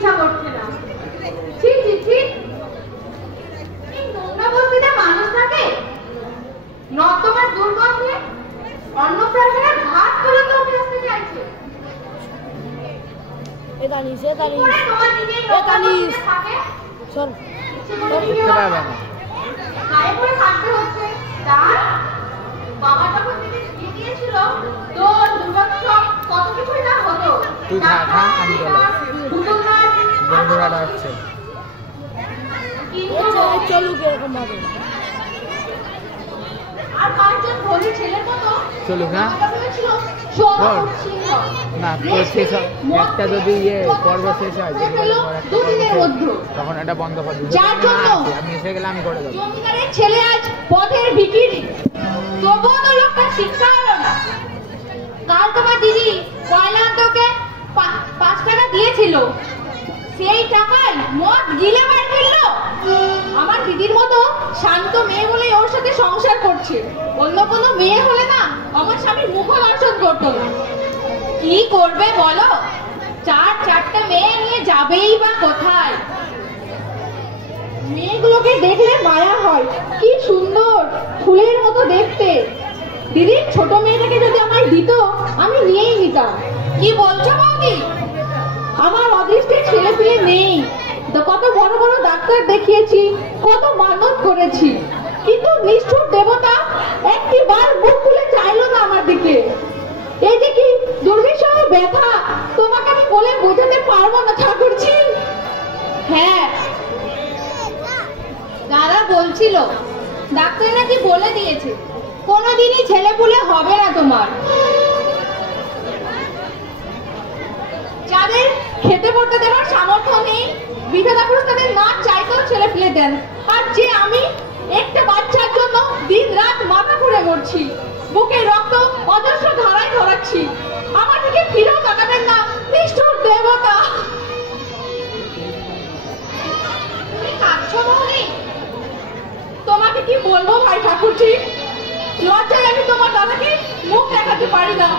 ইচ্ছা করছে না। ছি ছি ছি, এই নোংরা বস্তিতে মানুষ থাকে? নর্দমার দুর্গন্ধে অন্নপ্রাশনের ভাত তুলে তো উঠে আসতে চাইছে। গায়ে পড়ে থাকতে হচ্ছে। তার বাবা যখন থেকে বিয়ে দিয়েছিল তো দুর্গোৎসব কত কিছুই না হতো। আর পাঁচজন ভোলে ছেলের মতো চলুক। হ্যাঁ না, শেষ একটা যদি পর্ব শেষ হয় তখন এটা বন্ধ করে দিই। আমি এসে গেলে আমি করে দেবো। জমিদারের ছেলে আজ পথের ভিখিরি, তবুও তো লোকটা শিক্ষা হলো না। কাল তোমার দিদি কয়লা তোকে 5 টাকা দিয়েছিল, সেই টাকায় মদ গিলে বাড়ি ফেললো। আমার দিদির মতো শান্ত মেয়ে বলে ওর সাথে সংসার করছে। অন্য কোনো মেয়ে হলে না আমার স্বামীর মুখও দর্শন করতো না। কি করবে বলো, 4-4টে মেয়ে নিয়ে যাবেই বা কোথায়? মেয়েগুলোকে দেখলে মায়া হয়, কি সুন্দর ফুলের মতো দেখতে। দিদির ছোট মেয়েটাকে যদি আমায় দিত আমি নিয়েই নিতাম। কি বলছো বৌদি? আমার অদৃষ্টের ছেলে পেলে নেই। কত বড় বড় ডাক্তার দেখিয়েছি, কত মানত করেছি, কিন্তু নিষ্ঠুর দেবতা একটিবার মুখ খুলে চাইলো না আমার দিকে। এই যে কি দুর্বিষহ ব্যথা, তোমাকে আমি বলে বোঝাতে পারবো না ঠাকুরজি। হ্যাঁ, দাদা বলছিল ডাক্তার নাকি বলে দিয়েছে কোনোদিনই ছেলে পুলে হবে না তোমার। যাদের খেতে পড়তে দেওয়ার সামর্থ্য নেই, বিধাতা পুরুষ তাদের না চাইতেও ছেলে পেলে দেন। আর যে আমি একটা বাচ্চার জন্য দিন রাত মাথা ঘুরে মরছি, বুকে রক্ত অজস্র ধারায় ধরাচ্ছি, আমার দিকে ফিরেও তাকাবেন না নিষ্ঠুর দেবতা। তুমি কাঁদছো বৌদি? তোমাকে কি বলবো ভাই ঠাকুরজি, লজ্জায় আমি তোমার দাদাকে মুখ দেখাতে পারি না।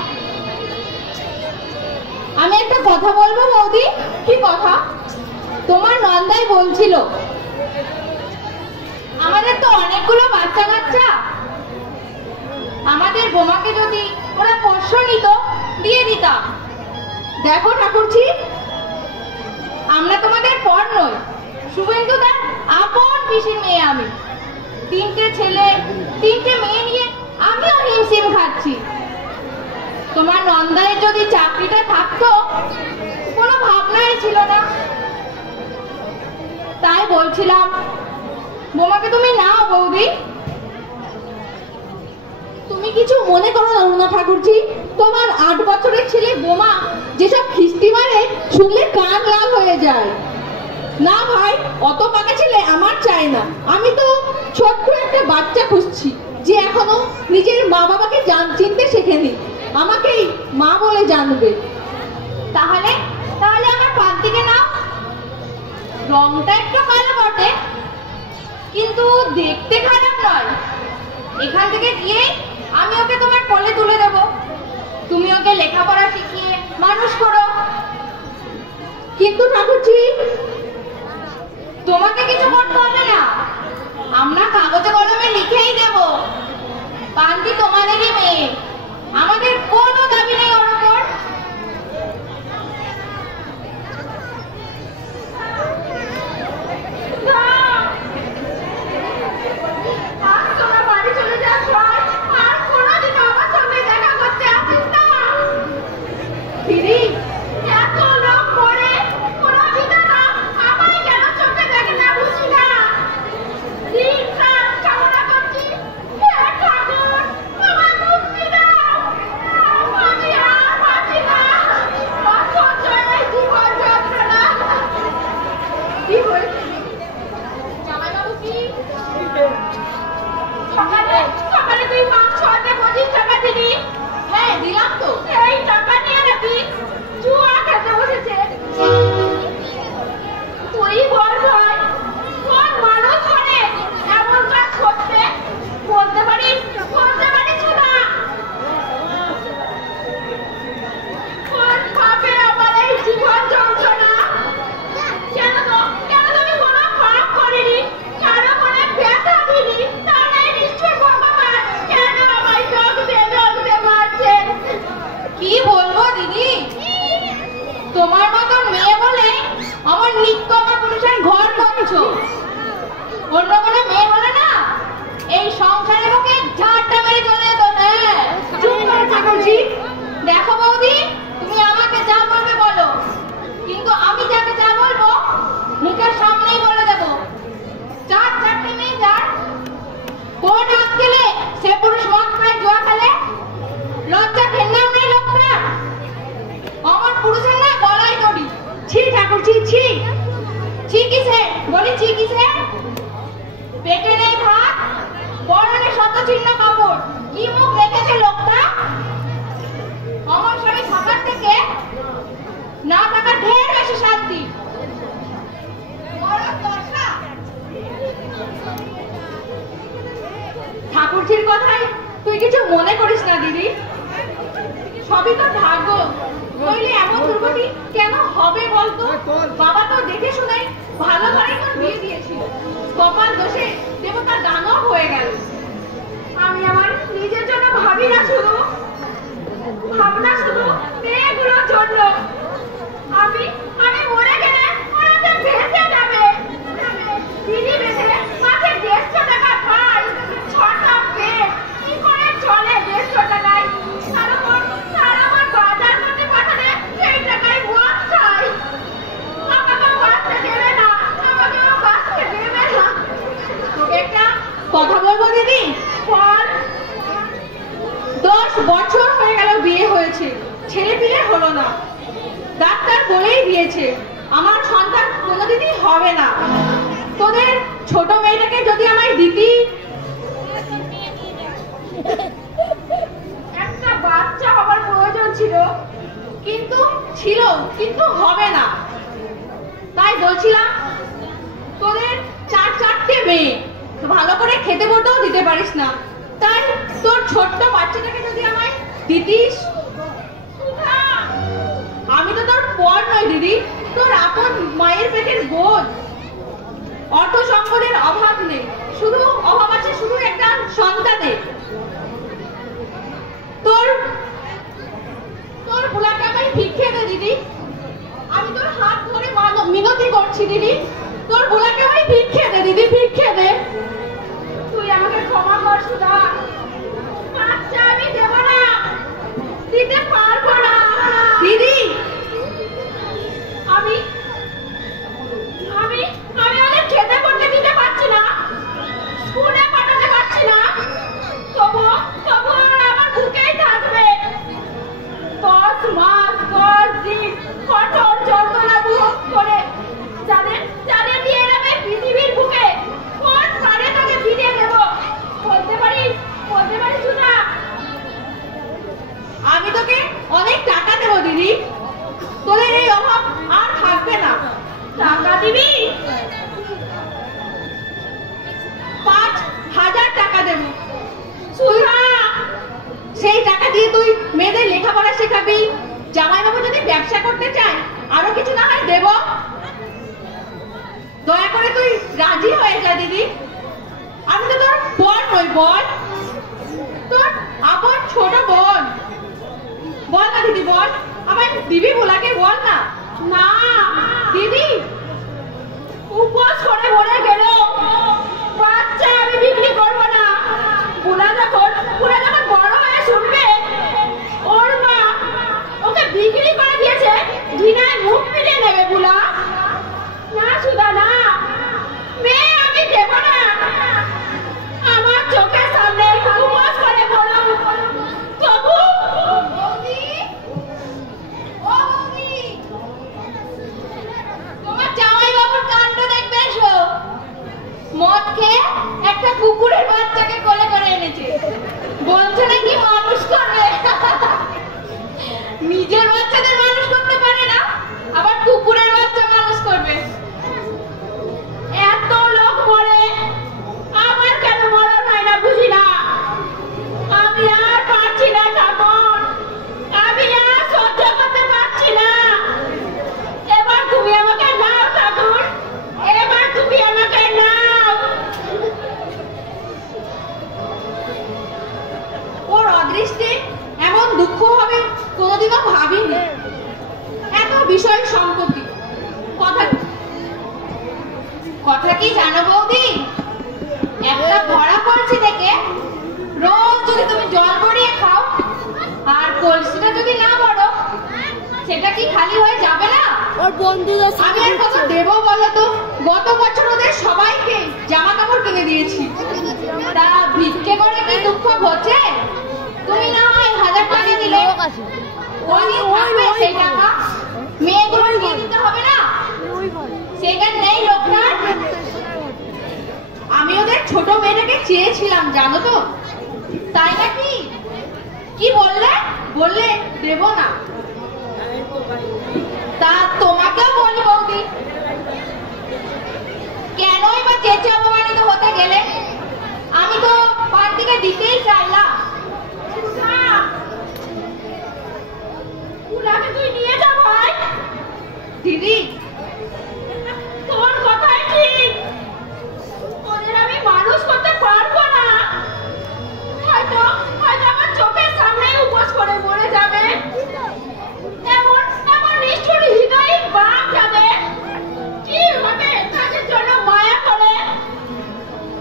আমি একটা কথা বলবো বৌদি। কি কথা? তোমার নন্দাই বলছিল আমাদের তো অনেকগুলো বাচ্চা কাচ্চা, আমাদের বোমাকে যদি ওরা পোষ্য নিত দিয়ে দিতাম। দেখো ঠাকুরজি, আমরা তোমাদের পর নই, শুভেন্দু তার আপন পিসির মেয়ে। আমি 3টে ছেলে 3টে মেয়ে নিয়ে আমিও হিমশিম খাচ্ছি। তোমার নন্দায় যদি চাকরিটা থাকতো কোনো ভাবনাই ছিল না। তাই বলছিলাম বোমাকে তুমি নাও বৌদি। তুমি কিছু মনে করো না রুনা ঠাকুরজি, তোমার 8 বছরের ছেলে বোমা যেসব খিস্তি মারে শুনলে কান লাল হয়ে যায়। না ভাই, অত পাকা ছেলে আমার চাই না। আমি তো ছোট্ট একটা বাচ্চা খুঁজছি যে এখনো নিজের মা বাবাকে চিনতে শেখেনি, আমাকেই মা বলে জানবে। তাহলে তাহলে আমার পান্তিকে নাও। রংটা একটু কালো বটে, কিন্তু দেখতে খারাপ নয়। এখান থেকে গিয়ে আমি ওকে তোমার কোলে তুলে দেব, তুমি ওকে লেখাপড়া শিখিয়ে মানুষ করো। কিন্তু ঠাকুরজি, তোমাকে কিছু করতে হবে না, আমরা কাগজে কলমে লিখেই দেব পান্তি তোমাদেরই মেয়ে। আমাদের কোনো দাবি নেই ওর উপর। অন্য কোনো মেয়ে হলে না এই সংসারে মুখে ঝাড়টা মেরে চলে যেত। চুপ করো ঠাকুরজি। দেখো বৌদি, তুমি আমাকে যা বলবে বলো, কিন্তু আমি যাকে যা বলবো মুখের সামনেই বলে দেবো। চারটে মেয়ে যার কোন হাত গেলে সে পুরুষ মদ খায়, জুয়া খেলে, লজ্জা ঘেন্নাও নেই লোকটা। অমন পুরুষের না গলায় দড়ি। ছি ঠাকুরজি, ছি। ছি কিসে বলি, ছি কিসে? পেটে নেই ভাত, পরনে শত চিহ্ন কাপড়, কি মুখ রেখেছে লোকটা। অমন স্বামী থাকার থেকে না থাকার ঢের বেশি শান্তি। ঠাকুরজির কথাই তুই কিছু মনে করিস না দিদি, সবই তো ভাগ্য। নইলে এমন দুর্গতি কেন হবে বলতো? বাবা তো দেখে শুনে ভালো ঘরে তোর বিয়ে দিয়েছিল, কপাল দোষে দেবতার দানও হয়ে গেল। আমি আমার নিজের জন্য ভাবি না, শুধু ভাবনা শুধু মেয়েগুলোর জন্য। আমি মরে গেলে ওরা তো ভেসে যাবে। দিদি বেঁধে মাকে 150 টাকা পাই, 6টা পেট কি করে চলে 150 টাকায়? তার আমার বাজার করতে পাঠালে সেই টাকায় মদ খাই। আমাকেও বাঁচতে দেবে না, আমাকেও বাঁচতে দেবে না। তোকে একটা কথা বলবো দিদি, বল। 10 বছর হয়ে গেল বিয়ে হয়েছে, ছেলে পিলে হলো না। ডাক্তার বলেই দিয়েছে আমার সন্তান কোনোদিনই হবে না। তোদের ছোট মেয়েটাকে যদি আমায় দিতি, একটা বাচ্চা হবার প্রয়োজন ছিল, কিন্তু হবে না। তাই বলছিলাম তোদের 4টে মেয়ে, ভালো করে খেতে পড়তেও দিতে পারিস না। তাই তোর ছোট্ট বাচ্চাটাকে যদি আমায় দিতিস। আমি তো তোর পর নই দিদি, তোর আপন মায়ের পেটের বোধ। অর্থ সম্পদের অভাব নেই, শুধু অভাব আছে শুধু একটা সন্তানের। তোর বুলাকে আমায় ভিক্ষে দে দিদি, আমি তোর হাত ধরে মিনতি করছি দিদি, তোর বুলাকে আমায় ভিক্ষে দে দিদি, ভিক্ষে দে। তুই আমাকে ক্ষমা কর সুধা, বাচ্চা আমি দেব না, দিতে পারবো না দিদি। আমি ওদের খেতে পড়তে দিতে পারছি না, স্কুলে পাঠাতে পারছি না, তবুও ওরা আমার বুকেই থাকবে। 10 মাস 10 দিন কঠোর যন্ত্রণা ভোগ করে যাদের দিয়ে এলাম পৃথিবীর বুকে, কোন পারে তোকে ফিরিয়ে দেব? বলতে পারিস না? আমি তোকে অনেক টাকা দেবো দিদি, তোদের এই অভাব আর থাকবে না। টাকা দিবি? 5000 টাকা দেবো। সেই টাকা দিয়ে তুই মেয়েদের লেখাপড়া শেখাবি, জামাইবাবু যদি ব্যবসা করতে চায় আরো কিছু না হয় দেব। দয়া করে তুই রাজি হয়ে যা দিদি। আমি তো তোর বোন নই, বল, তোর আপন ছোট বোন। বল না দিদি, বল, আমার দিবি বুলাকে, বল না। না দিদি, উপোস করে বলে গেল বাচ্চা আমি বিক্রি করবো না। বুলা যখন বড় হয়ে শুনবে ওর মা ওকে বিক্রি করে দিয়েছে, ঘৃণায় মুখ ফিরিয়ে নেবে বুলা। না সুধা, না, মেয়ে আমি দেব না। আমার চোখের সামনে উপোস করে বলো, তবু তোমার জামাইবাবুর কাণ্ড দেখবে। এসো, মদ খেয়ে একটা কুকুরের বাচ্চাকে কোলে করে এনেছে, বলছে নাকি মানুষ করবে। নিজের বাচ্চাদের মানুষ করতে পারে না, আবার কুকুরের বাচ্চা মানুষ করবে। এত লোক মরে, আমার কেন মরণ হয় না বুঝি না। আমি আর পারছি না ঠাকুর, আমি আর সহ্য করতে পারছি না। এবার তুমি আমাকে নাও ঠাকুর, এবার তুমি আমাকে নাও। ওর অদৃষ্টে এমন দুঃখ হবে কোনোদিনও ভাবিনি। এত বিষয় সম্পত্তি, কথা কি জানো বৌদি? একটা ভরা কলসি থেকে রোজ যদি তুমি জল ভরিয়ে খাও আর কলসিটা যদি না বড় সেটা কি খালি হয়ে যাবে না? ওর বন্ধুদের আমি আর কত দেবো বলো তো? গত বছর ওদের সবাইকে জামা কাপড় কিনে দিয়েছি। তা ভিক্ষে করে কি দুঃখ হচ্ছে? তুমি না হয় 1000 টাকা দিলে ওই থাকবে সেই টাকা মেয়েগুলো দিয়ে দিতে হবে না? সেটা নেই লোকটার। আমি ওদের ছোট মেয়েটাকে চেয়েছিলাম জানো তো। তাই নাকি? কি বললে? বললে দেব না? তা তোমাকেও বলি বৌদি, কেনই বা চেঁচে অপমানিত হতে গেলে? আমি তো পার্টিকে দিতেই চাইলাম। উনাকে তুই নিয়ে যা ভাই। দিদি তোমার কথাই ঠিক, ওদের আমি মানুষ করতে পারবো না। হয়তো হয়তো আমার চোখের সামনেই উপোস করে মরে যাবে। এমন এমন নিষ্ঠুর হৃদয় বাপ যাবে, কি হবে তাদের জন্য মায়া করে।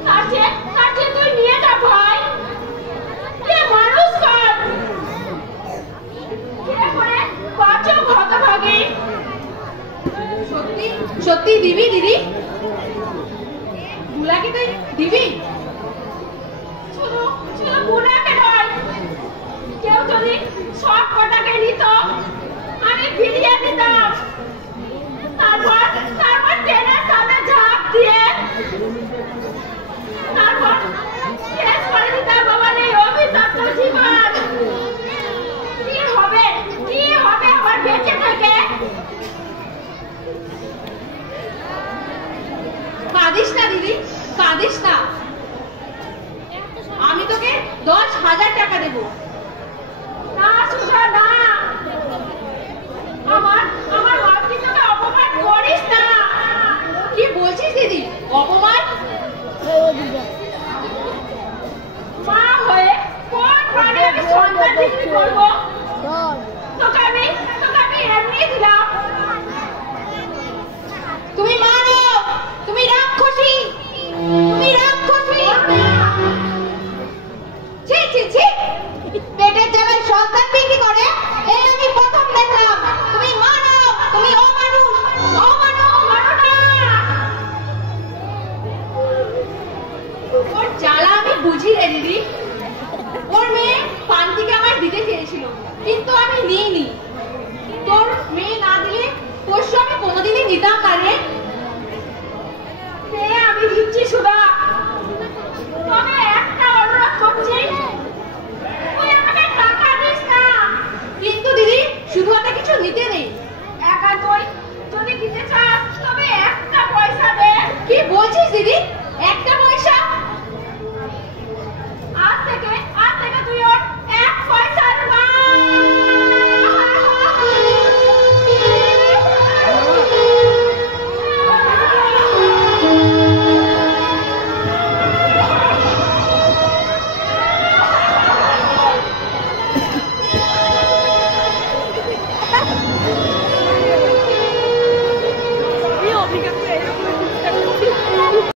তার চেয়ে তুই নিয়ে যা ভাই, কে মানুষ কর, কে করে বাঁচো হতভাগী। সত্যি সত্যি দিবি দিদি? বুলাকে তুই দিবি? শুধু শুধু বুলাকে নয়, কেউ যদি সব কটাকে নিত আমি ফিরিয়ে দিতাম। তারপর ট্রেনের সামনে ঝাঁপ দিয়ে তারপর শেষ করে দিতাম আমার এই অভিশপ্ত জীবন। কি হবে আমার বেঁচে থেকে? কাঁদিস না দিদি, কাঁদিস না। আমি তোকে 10,000 টাকা দেবো। না সুধা না, আমার বাপকে তোকে অপমান করিস না। কি বলছিস দিদি? অপমান? মা হয়ে কোন প্রাণে আমি সন্তান বিক্রি করবো? তোকে আমি এমনি দিলাম। তুমি মানো, তুমি রাক্ষসী, তুমি রাক্ষসী। ছি ছি ছি, পেটের জায়গায় সন্তান বিক্রি করে এই আমি প্রথম দেখলাম। তুমি মানো, তুমি অমানুষ, মানো না। ওর জ্বালা আমি বুঝি রে দিদি। ওর মেয়ে পান্তিকে আমায় দিতে চেয়েছিল, কিন্তু আমি নিইনি। তোর মেয়ে না দিলে পরশু আমি কোনোদিনই নিতাম না রে। আমি দিচ্ছি সুধা, তবে একটা অনুরোধ করছি, তুই আমাকে টাকা দিস না। কিন্তু দিদি শুধু হাতে কিছু নিতে নেই। একা তুই যদি দিতে চাস তবে একটা পয়সা দে। কি বলছিস দিদি? একটা